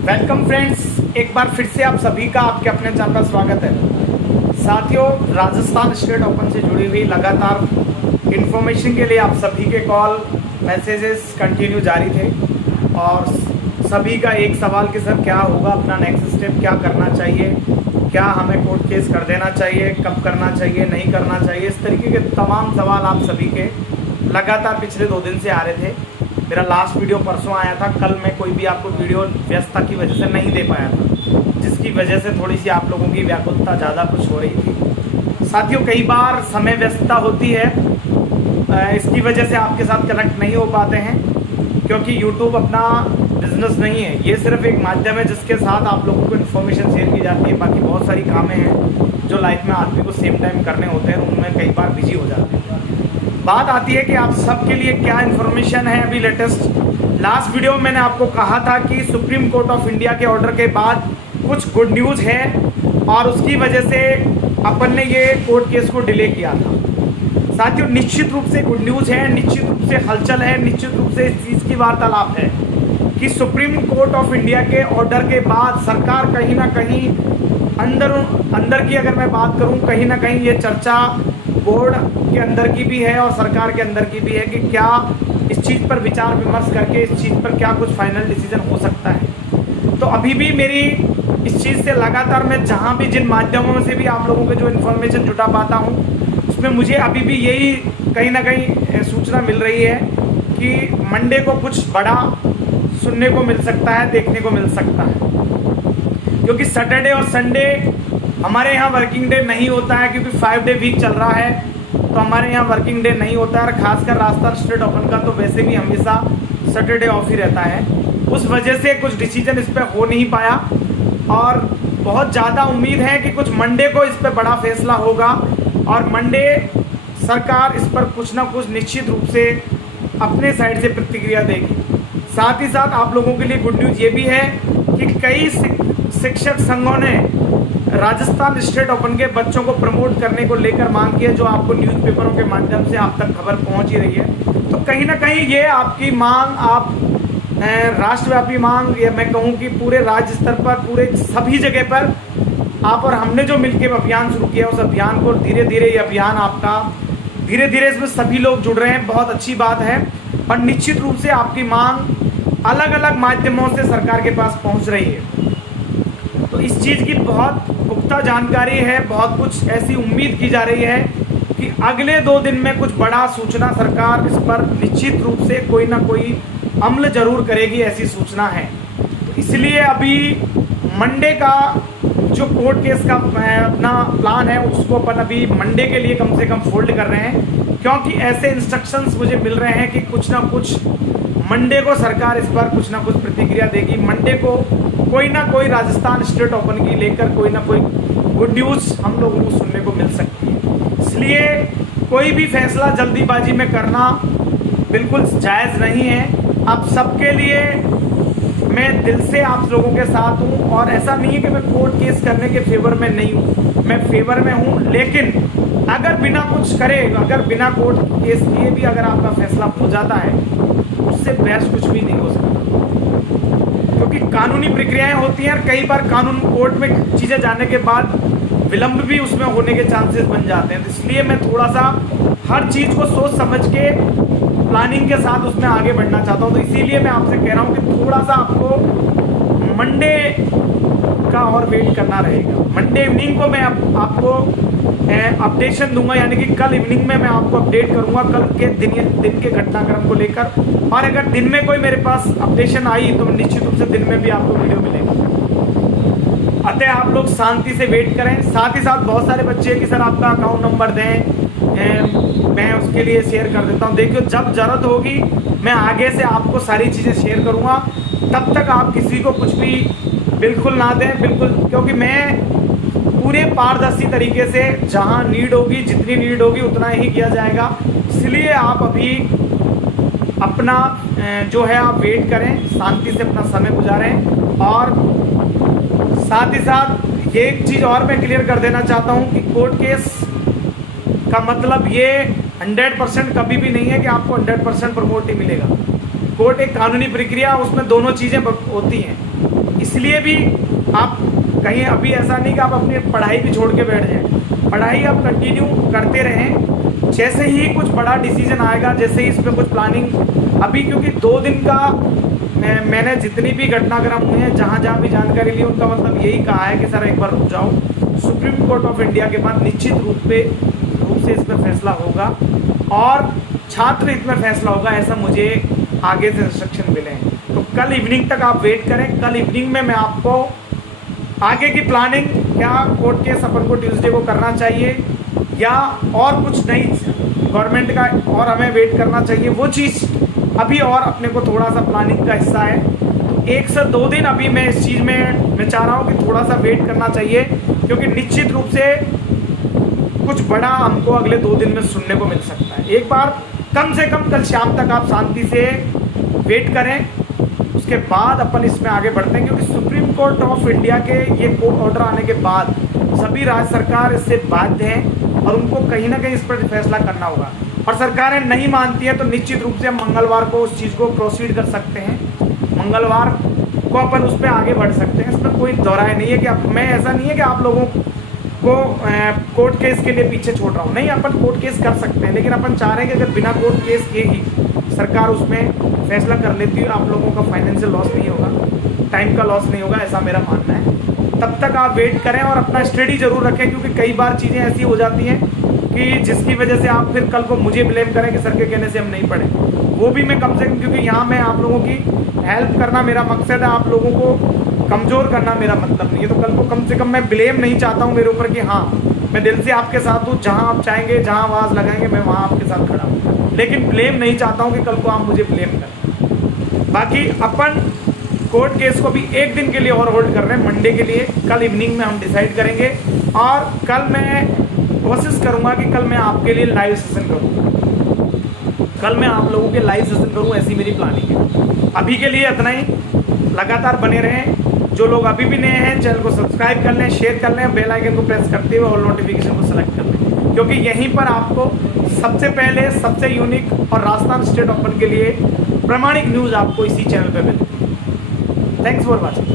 Welcome friends, एक बार फिर से आप सभी का आपके अपने चैनल पर स्वागत है। साथियों, राजस्थान स्टेट ओपन से जुड़ी हुई लगातार इन्फॉर्मेशन के लिए आप सभी के कॉल मैसेजेस कंटिन्यू जारी थे और सभी का एक सवाल कि सर क्या होगा, अपना नेक्स्ट स्टेप क्या करना चाहिए, क्या हमें कोर्ट केस कर देना चाहिए, कब करना चाहिए, नहीं करना चाहिए। इस तरीके के तमाम सवाल आप सभी के लगातार पिछले 2 दिन से आ रहे थे। मेरा लास्ट वीडियो परसों आया था, कल मैं कोई भी आपको वीडियो व्यस्तता की वजह से नहीं दे पाया था, जिसकी वजह से थोड़ी सी आप लोगों की व्याकुलता ज़्यादा कुछ हो रही थी। साथियों, कई बार समय व्यस्तता होती है, इसकी वजह से आपके साथ कनेक्ट नहीं हो पाते हैं, क्योंकि YouTube अपना बिजनेस नहीं है, ये सिर्फ एक माध्यम है जिसके साथ आप लोगों को इन्फॉर्मेशन शेयर की जाती है। बाकी बहुत सारी कामें हैं जो लाइफ में आदमी को सेम टाइम करने होते हैं, उनमें कई बार बिजी हो जाते हैं। बात आती है कि आप सबके लिए क्या इन्फॉर्मेशन है अभी लेटेस्ट। लास्ट वीडियो में मैंने आपको कहा था कि सुप्रीम कोर्ट ऑफ इंडिया के ऑर्डर के बाद कुछ गुड न्यूज़ है और उसकी वजह से अपन ने ये कोर्ट केस को डिले किया था। साथियों, निश्चित रूप से गुड न्यूज़ है, निश्चित रूप से हलचल है, निश्चित रूप से इस चीज़ की वार्तालाप है कि सुप्रीम कोर्ट ऑफ इंडिया के ऑर्डर के बाद सरकार कहीं ना कहीं अंदर की अगर मैं बात करूं, कहीं ना कहीं ये चर्चा बोर्ड के अंदर की भी है और सरकार के अंदर की भी है कि क्या इस चीज़ पर विचार विमर्श करके इस चीज़ पर क्या कुछ फाइनल डिसीजन हो सकता है। तो अभी भी मेरी इस चीज़ से लगातार मैं जहां भी जिन माध्यमों से भी आप लोगों को जो इन्फॉर्मेशन जुटा पाता हूं, उसमें मुझे अभी भी यही कहीं ना कहीं सूचना मिल रही है कि मंडे को कुछ बड़ा सुनने को मिल सकता है, देखने को मिल सकता है। क्योंकि सैटरडे और संडे हमारे यहाँ वर्किंग डे नहीं होता है, क्योंकि 5 डे वीक चल रहा है, तो हमारे यहाँ वर्किंग डे नहीं होता है। और खासकर राजस्थान स्टेट ओपन का तो वैसे भी हमेशा सैटरडे ऑफ ही रहता है। उस वजह से कुछ डिसीजन इस पर हो नहीं पाया और बहुत ज़्यादा उम्मीद है कि कुछ मंडे को इस पर बड़ा फैसला होगा और मंडे सरकार इस पर कुछ ना कुछ निश्चित रूप से अपने साइड से प्रतिक्रिया देगी। साथ ही साथ आप लोगों के लिए गुड न्यूज़ ये भी है कि कई शिक्षक संघों ने राजस्थान स्टेट ओपन के बच्चों को प्रमोट करने को लेकर मांग की है, जो आपको न्यूज़पेपरों के माध्यम से आप तक खबर पहुंच ही रही है। तो कहीं ना कहीं ये आपकी मांग, आप राष्ट्रव्यापी मांग, या मैं कहूं कि पूरे राज्य स्तर पर, पूरे सभी जगह पर आप और हमने जो मिलकर अभियान शुरू किया, उस अभियान को धीरे धीरे ये अभियान आपका धीरे धीरे इसमें सभी लोग जुड़ रहे हैं, बहुत अच्छी बात है। और निश्चित रूप से आपकी मांग अलग अलग माध्यमों से सरकार के पास पहुंच रही है। तो इस चीज़ की बहुत पुख्ता जानकारी है, बहुत कुछ ऐसी उम्मीद की जा रही है कि अगले 2 दिन में कुछ बड़ा सूचना सरकार इस पर निश्चित रूप से कोई ना कोई अमल जरूर करेगी, ऐसी सूचना है। तो इसलिए अभी मंडे का जो कोर्ट केस का अपना प्लान है, उसको अपन अभी मंडे के लिए कम से कम फोल्ड कर रहे हैं, क्योंकि ऐसे इंस्ट्रक्शंस मुझे मिल रहे हैं कि कुछ ना कुछ मंडे को सरकार इस पर कुछ ना कुछ प्रतिक्रिया देगी। मंडे को कोई ना कोई राजस्थान स्टेट ओपन की लेकर कोई ना कोई गुड न्यूज़ हम लोगों को सुनने को मिल सकती है। इसलिए कोई भी फैसला जल्दीबाजी में करना बिल्कुल जायज़ नहीं है। आप सबके लिए मैं दिल से आप लोगों के साथ हूँ और ऐसा नहीं है कि मैं कोर्ट केस करने के फेवर में नहीं हूँ, मैं फेवर में हूँ, लेकिन अगर बिना कुछ करे, अगर बिना कोर्ट केस किए भी अगर आपका फैसला हो जाता है, उससे बेस्ट कुछ भी नहीं हो सकता, क्योंकि कानूनी प्रक्रियाएं होती हैं और कई बार कानून कोर्ट में चीज़ें जाने के बाद विलंब भी उसमें होने के चांसेस बन जाते हैं। तो इसलिए मैं थोड़ा सा हर चीज़ को सोच समझ के प्लानिंग के साथ उसमें आगे बढ़ना चाहता हूँ। तो इसीलिए मैं आपसे कह रहा हूँ कि थोड़ा सा आपको मंडे का और वेट करना रहेगा। मंडे इवनिंग को मैं आपको अपडेशन दूंगा, यानी कि कल इवनिंग में मैं आपको अपडेट करूंगा कल के दिन के घटनाक्रम को लेकर। और अगर दिन में कोई मेरे पास अपडेशन आई तो निश्चित रूप से दिन में भी आपको वीडियो मिलेगा। अतः आप लोग शांति से वेट करें। साथ ही साथ बहुत सारे बच्चे कि सर आपका अकाउंट नंबर दें, मैं उसके लिए शेयर कर देता हूं। देखिए, जब ज़रूरत होगी मैं आगे से आपको सारी चीज़ें शेयर करूंगा, तब तक आप किसी को कुछ भी बिल्कुल ना दें, बिल्कुल, क्योंकि मैं पूरे पारदर्शी तरीके से जहां नीड होगी, जितनी नीड होगी उतना ही किया जाएगा। इसलिए आप अभी अपना जो है आप वेट करें, शांति से अपना समय गुजारें। और साथ ही साथ ये एक चीज़ और मैं क्लियर कर देना चाहता हूं कि कोर्ट केस का मतलब ये 100% कभी भी नहीं है कि आपको 100% प्रमोट ही मिलेगा। कोर्ट एक कानूनी प्रक्रिया, उसमें दोनों चीज़ें होती हैं। इसलिए भी आप कहीं अभी ऐसा नहीं कि आप अपनी पढ़ाई भी छोड़ के बैठ जाएं, पढ़ाई आप कंटिन्यू करते रहें। जैसे ही कुछ बड़ा डिसीजन आएगा, जैसे ही इसमें कुछ प्लानिंग अभी, क्योंकि 2 दिन का मैंने जितनी भी घटनाक्रम हुए हैं, जहाँ जहाँ भी जानकारी ली, उनका मतलब यही कहा है कि सर एक बार रुक जाओ, सुप्रीम कोर्ट ऑफ इंडिया के बाद निश्चित रूप से इस पर फैसला होगा और छात्र हित में फैसला होगा, ऐसा मुझे आगे से इंस्ट्रक्शन मिले हैं। तो कल इवनिंग तक आप वेट करें। कल इवनिंग में मैं आपको आगे की प्लानिंग, क्या कोर्ट केस अपन को ट्यूसडे को करना चाहिए या और कुछ नहीं गवर्नमेंट का और हमें वेट करना चाहिए, वो चीज़ अभी और अपने को थोड़ा सा प्लानिंग का हिस्सा है। 1 से 2 दिन अभी मैं इस चीज़ में मैं चाह रहा हूँ कि थोड़ा सा वेट करना चाहिए, क्योंकि निश्चित रूप से कुछ बड़ा हमको अगले 2 दिन में सुनने को मिल सकता है। एक बार कम से कम कल शाम तक आप शांति से वेट करें, उसके बाद अपन इसमें आगे बढ़ते हैं, क्योंकि सुप्रीम कोर्ट ऑफ इंडिया के ये कोर्ट ऑर्डर आने के बाद सभी राज्य सरकार इससे बाध्य हैं और उनको कहीं ना कहीं इस पर फैसला करना होगा। और सरकारें नहीं मानती हैं तो निश्चित रूप से हम मंगलवार को उस चीज़ को प्रोसीड कर सकते हैं, मंगलवार को अपन उस पर आगे बढ़ सकते हैं। इसमें कोई दोहराए नहीं है कि मैं ऐसा नहीं है कि आप लोगों को कोर्ट केस के लिए पीछे छोड़ रहा हूँ, नहीं, अपन कोर्ट केस कर सकते हैं, लेकिन अपन चाह रहे हैं कि अगर बिना कोर्ट केस के ही सरकार उसमें फैसला कर लेती है, आप लोगों का फाइनेंशियल लॉस नहीं होगा, टाइम का लॉस नहीं होगा, ऐसा मेरा मानना है। तब तक आप वेट करें और अपना स्टडी जरूर रखें, क्योंकि कई बार चीज़ें ऐसी हो जाती हैं कि जिसकी वजह से आप फिर कल को मुझे ब्लेम करें कि सर के कहने से हम नहीं पढ़े। वो भी मैं कम से कम, क्योंकि यहाँ मैं आप लोगों की हेल्प करना मेरा मकसद है, आप लोगों को कमज़ोर करना मेरा मतलब नहीं है। तो कल को कम से कम मैं ब्लेम नहीं चाहता हूँ मेरे ऊपर कि हाँ मैं दिल से आपके साथ हूँ, जहाँ आप चाहेंगे, जहाँ आवाज़ लगाएंगे मैं वहाँ आपके साथ खड़ा हूँ, लेकिन ब्लेम नहीं चाहता हूँ कि कल को आप मुझे ब्लेम करें। बाकी अपन कोर्ट केस को भी 1 दिन के लिए और होल्ड कर रहे हैं, मंडे के लिए। कल इवनिंग में हम डिसाइड करेंगे और कल मैं कोशिश करूँगा कि कल मैं आपके लिए लाइव सेशन करूँ, कल मैं आप लोगों के लाइव सेशन करूँ, ऐसी मेरी प्लानिंग है। अभी के लिए इतना ही, लगातार बने रहें। जो लोग अभी भी नए हैं चैनल को सब्सक्राइब कर लें, शेयर कर लें, बेल आइकन को प्रेस करते हुए और नोटिफिकेशन को सेलेक्ट कर लें, क्योंकि यहीं पर आपको सबसे पहले सबसे यूनिक और राजस्थान स्टेट ओपन के लिए प्रामाणिक न्यूज़ आपको इसी चैनल पर मिलती है। Thanks for watching.